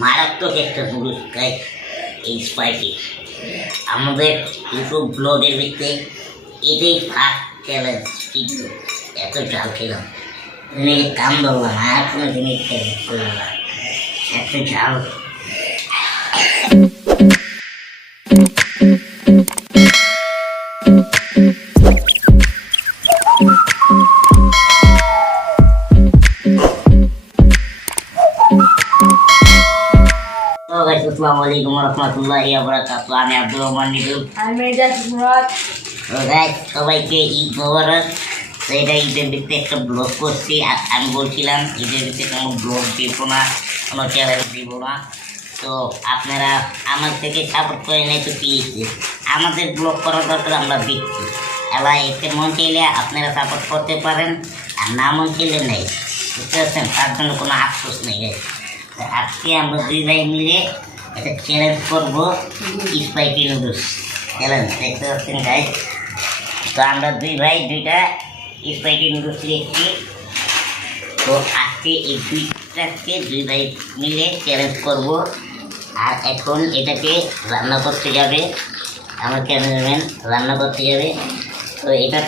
মারাত্মক একটা পুরস্কার এই স্পাইটি আমাদের ইউটিউব ব্লগের ভিত্তিতে এটাই ফার্স্ট চ্যালেঞ্জ। কিন্তু এত জাল খেলাম কাম ধরলাম আর কোনো জিনিস করলাম না, এত জাল। Assalamualaikum warahmatullahi wabarakatuh. আমি আব্দুর রহমান নিদুল। আমি মেজাজ মুরাদ। তো গাইস সবাইকে ঈদ মোবারক। তো এটা ঈদের ভিত্তিতে একটা ব্লগ করছি। আমি বলছিলাম ঈদের ভিত্তিতে কোনো ব্লগ দিব না, কোনো চ্যালেঞ্জ দিব না। তো আপনারা আমার থেকে সাপোর্ট করে নেই তো প্লিজ আমাদের ব্লগ করার দরকার, আমরা দেখছি। এবার এতে মন চাইলে আপনারা সাপোর্ট করতে পারেন, আর না মন চাইলে নেই, বুঝতে পারছেন? তার জন্য কোনো আফসোস নেই গাইস। আজকে আমরা দুই ভাই মিলে একটা চ্যালেঞ্জ করবো, স্পাইকি নুডলস চ্যালেঞ্জ। দেখতে পাচ্ছেন গাইস, তো আমরা দুই ভাই দুইটা স্পাইকি নুডলস নিয়েছি। তো আজকে এই দুইটাকে দুই ভাই মিলে চ্যালেঞ্জ করব। আর এখন এটাকে রান্না করতে যাবে আমার ক্যামেরাম্যান, রান্না করতে যাবে। তো এটা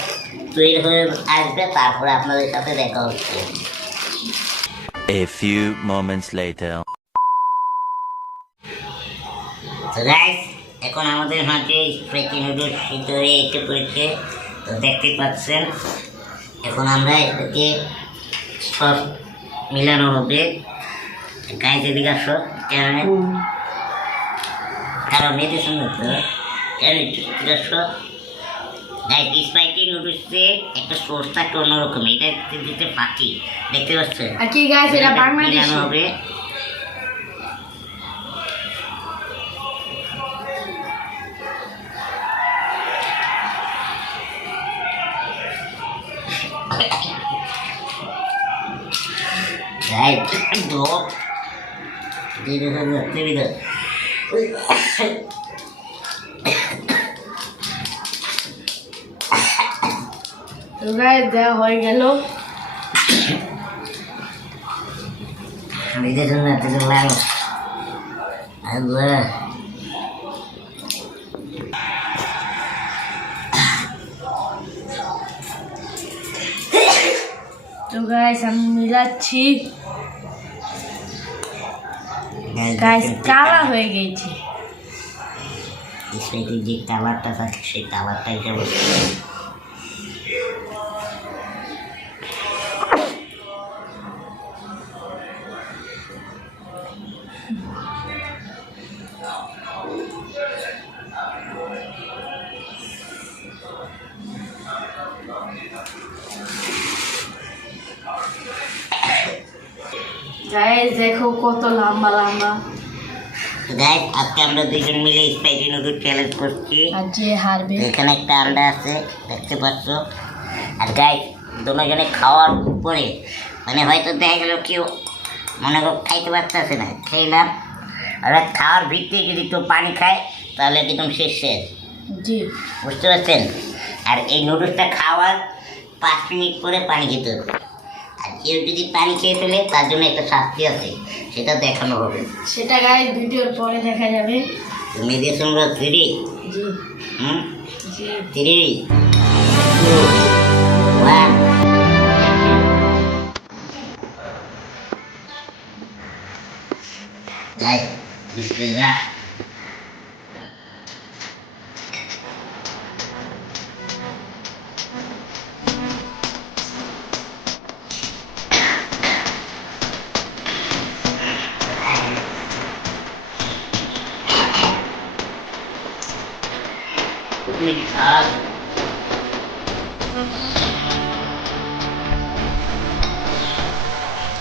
তৈরি হয়ে আসবে, তারপরে আপনাদের সাথে দেখা হচ্ছে। A few moments later. তো গাইস এখন আমাদের মাঝে স্পাইকি নুডলস সিদ্ধ হয়ে এসে পড়েছে। তো দেখতে পাচ্ছেন এখন আমরা এটাকে সস মিলানো হবে। গাইস এদিকে আসো, কারণ মেয়েদের সঙ্গে তো আসো। গাইস স্পাইকি নুডলসে একটা সস থাকে অন্যরকম, এটা দিতে পাখি দেখতে পাচ্ছেন। আর কি গাইস এটা বাংলাদেশি মিলানো হবে। তো গাইস দেওয়া হয়ে গেল। তো গাইস আমি মিলাচ্ছি। গাইস কালা হয়ে গেছে। যে কালারটা থাকে সেই কালারটাই কেবল গাইস দেখো কত লম্বা লম্বা। গাইস আজকে আমরা দুইজন মিলে স্পাইসি নুডলস চ্যালেঞ্জ করছি। আর যে হারবে এখানে একটা আন্ডা আছে দেখতে পাচ্ছ। আর গাইস দুজনে খাওয়ার উপরে মানে হয়তো দেখা গেল কেউ মনে করো খাইতে পারতেছে না, খেলাম। আর খাওয়ার ভিত্তি যদি কেউ পানি খায় তাহলে একদম শেষ শেষ, জি বুঝতে পারছেন? আর এই নুডলসটা খাওয়ার 5 মিনিট পরে পানি খেতে হবে। আর কেউ যদি পানি খেয়ে ফেলে তার জন্য একটা শাস্তি আছে, সেটা দেখানো হবে। সেটা গাইস ভিডিওর পরে দেখা যাবে। তুমি দিয়ে তোমরা 3 জি জি 3 2 1 Đây, bismillah. Lihat.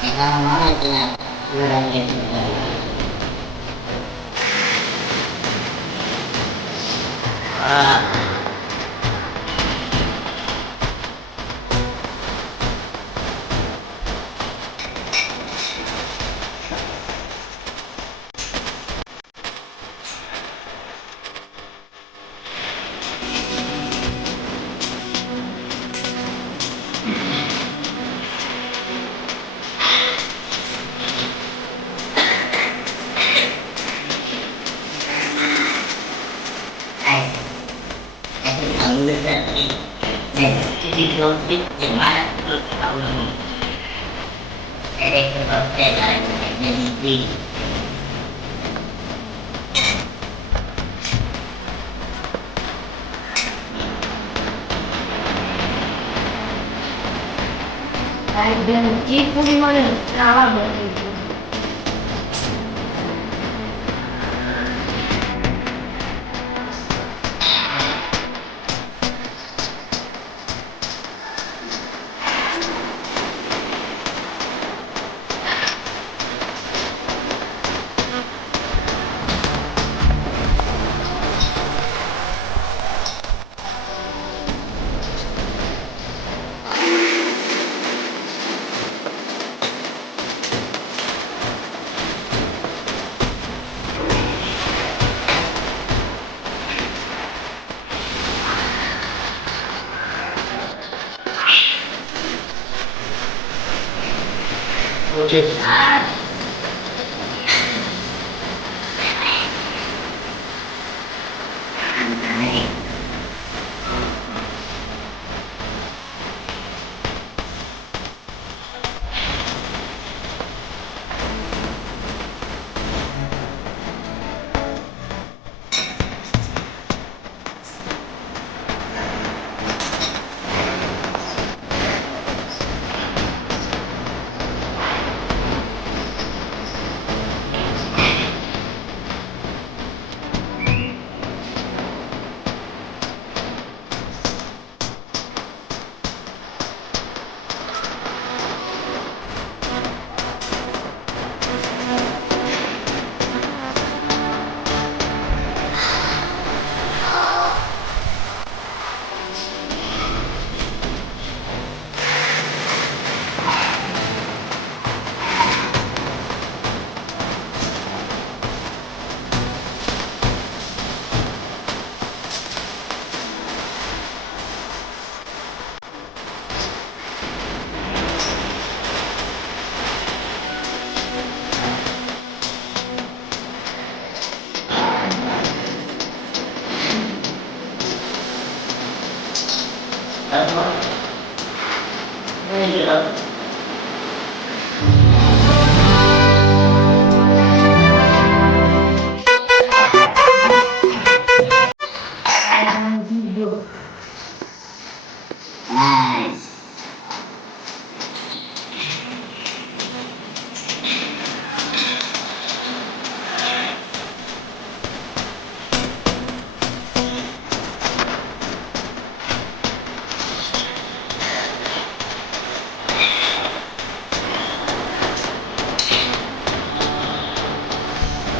Kita mana dengan orang itu? berarti jadi logik gimana tuh tahun kebetulan jadi Saya benci tuh gimana? Salah benci.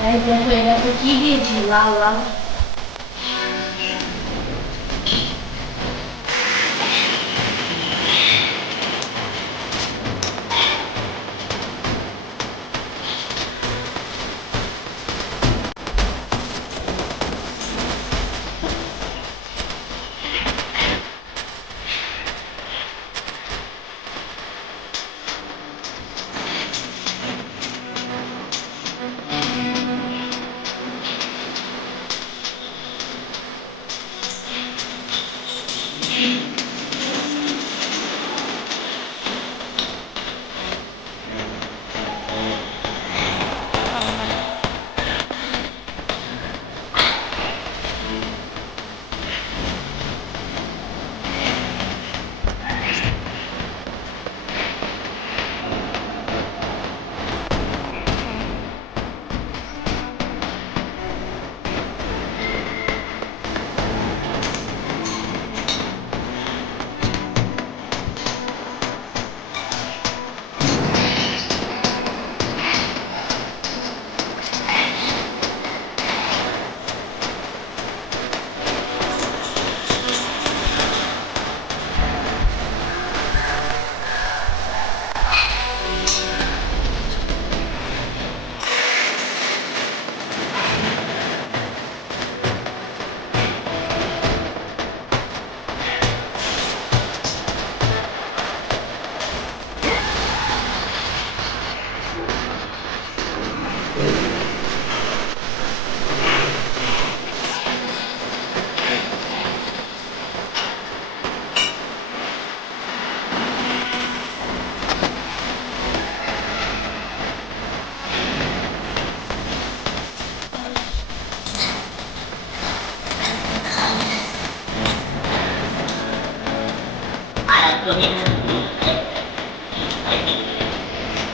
Saya jangan begini sih lalang.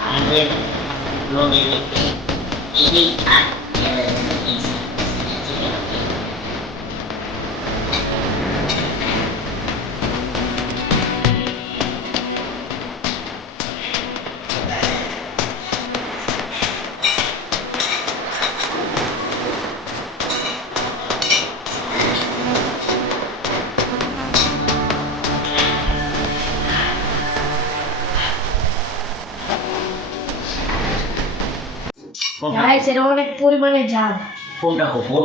আমাদের ব্লগে এই গাইস এটা অনেক পরিমাণে ঝাল। ফোন রাখো, ফোন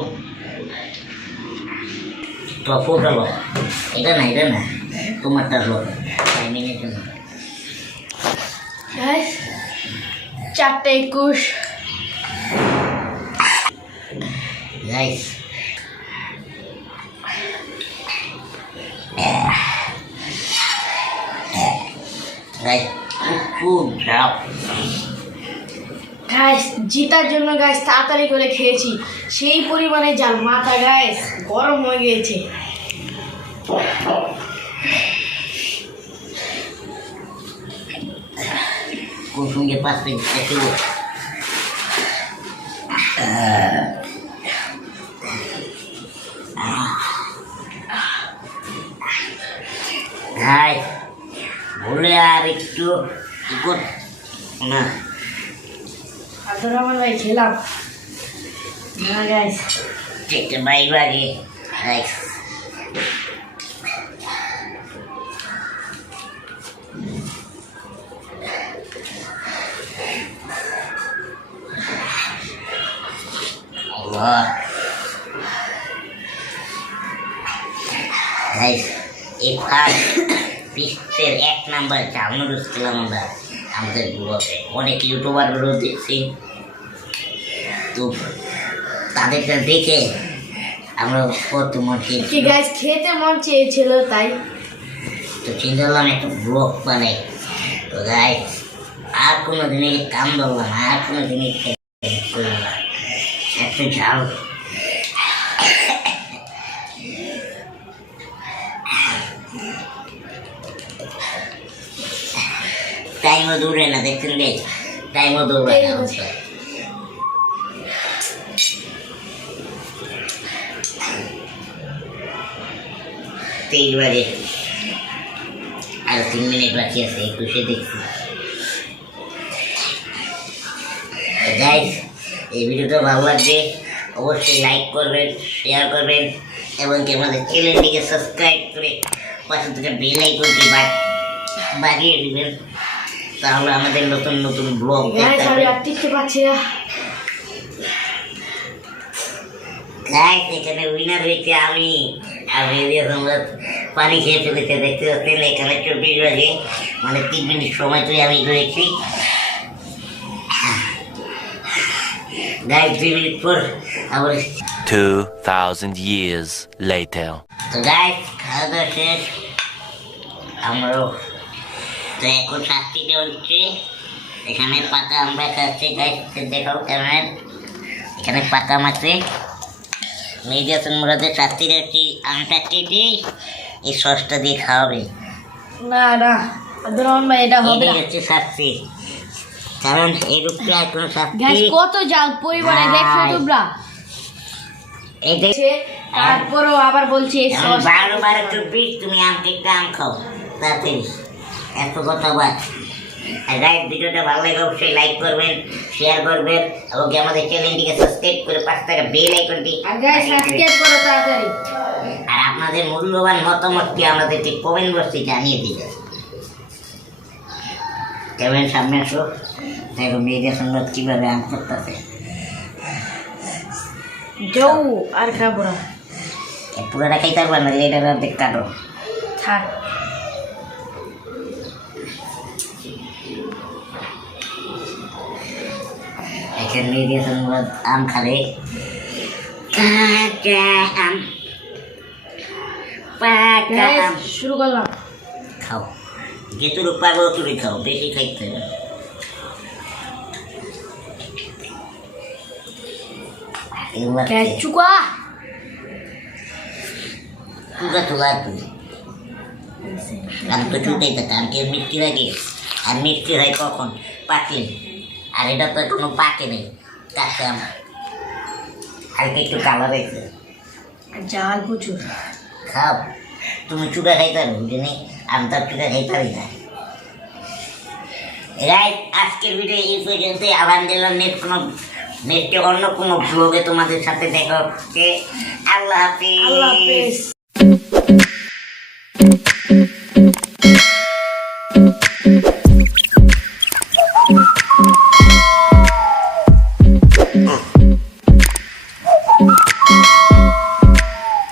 তো ফোন রাখো, এটা না তোমারটা হলো টাইমিংয়ের জন্য। গাইস 4:21 গাইস গাইস খুব ঝাল। গাইস জিতার জন্য গাইস তাড়াতাড়ি করে খেয়েছি, সেই পরিমাণে ঝাল, মাথা গাইস গরম হয়ে গিয়েছে। কুসুমকে 5 মিনিট একটু গাইস বলে আর একটু না আব্দুর রহমান ভাই খেলাম না গাইস। চেকটা বাইরে গাইস গাইস এই ফার্স্ট বিশ্বের 1 নাম্বার চাল নুডলস খেলাম আমরা আমাদের ব্লগে। অনেক ইউটিউবারগুলো দেখছি, তো তাদেরকে দেখে আমরা কত মন কি গাইস খেতে মন চেয়েছিল, তাই তো চিন্তা করলাম একটা ব্লগ বানাই। তো গাইস আর কোনো দিনে কাম ধরলাম, আর কোনো দিনে করলাম না, একটু ঝাল টাইমও দৌড়ে না, দেখছেন গাইস টাইমও দৌড়ে না। এইবারে আর 3 মিনিট বাকি আছে, 21 দেখছি। গাইস এই ভিডিওটা ভালো লাগবে অবশ্যই লাইক করবেন, শেয়ার করবেন এবং কি আমাদের চ্যানেলটিকে সাবস্ক্রাইব করে পাশে থেকে বেল আইকনটি বাজিয়ে দিবেন, তাহলে আমাদের নতুন নতুন ব্লগ গাইস আমি আর টিকতে পারছি না। গাইস এখানে উইনার হয়েছে আমি, আর আমরা পানি খেয়ে ফেলেছে, দেখতে পাচ্ছেন এখানে 24 বাজে, মানে 3 মিনিট সময় তুই আমি রয়েছি। গাইস 2 মিনিট পর আবার 2000 years later. তো গাইস খাওয়া দাওয়া শেষ, আমরাও তো এখন শাস্তিটা হচ্ছে এখানে পাকা আমরা খাচ্ছি। গাইস দেখাও কেমন, এখানে পাকা মাছে মেডিয়াসন মুরাদের শাস্তির একটি আমটা কেটে এই সসটা দিয়ে খাওয়াবে। না না আব্দুর রহমান ভাই এটা হবে না, হচ্ছে শাস্তি, কারণ এই রূপে আর কোনো শাস্তি। গাইস কত ঝাল পরিমাণে দেখছো তোমরা, এইটাই তারপরও আবার বলছি এই সস 12-12-24 তুমি আম কেটে আম খাও তাড়াতাড়ি, এত কথা বাদ। গাইস ভিডিওটা ভালো লাগে অবশ্যই লাইক করবেন, শেয়ার করবেন এবং কি আমাদের চ্যানেলটিকে সাবস্ক্রাইব করে পাশে থাকা বেল আইকনটি আর গাইস সাবস্ক্রাইব করো তাড়াতাড়ি, আর আপনাদের মূল্যবান মতামতটি আমাদেরকে কমেন্ট বক্সে জানিয়ে দিবেন। কেমন সামনে আসো, দেখো মেয়েদের সঙ্গে কীভাবে আম করতেছে। যাও আর খাবো না, পুরোটা খাইতে পারবে না, এটার অর্ধেক কাটো থাক। এখানে মেয়েদের সঙ্গে আম খাবে, কাঁচা আম পাকা আম শুরু করলাম, খাও যেটুকু পারবো তুমি খাও, বেশি খাইতে হবে। চুকা তুই আমি তো চুটাই থাকা আমি মিষ্টি লাগে আর মিষ্টি হয় কখন পাকলে আর এটা তো এখনো পাকে নেই কাঁচা আম হালকা একটু কালার হয়েছে আর জাল প্রচুর। খাও তুমি চুড়া খাইতে পারো বুঝলি আমি তো আর চুড়া খাইতে পারি না রাইট আজকের ভিডিও এই পর্যন্তই আবার দিলাম নেক্সট অন্য কোনো ব্লগে তোমাদের সাথে দেখা হচ্ছে আল্লাহ হাফিজ আল্লাহ হাফেজ।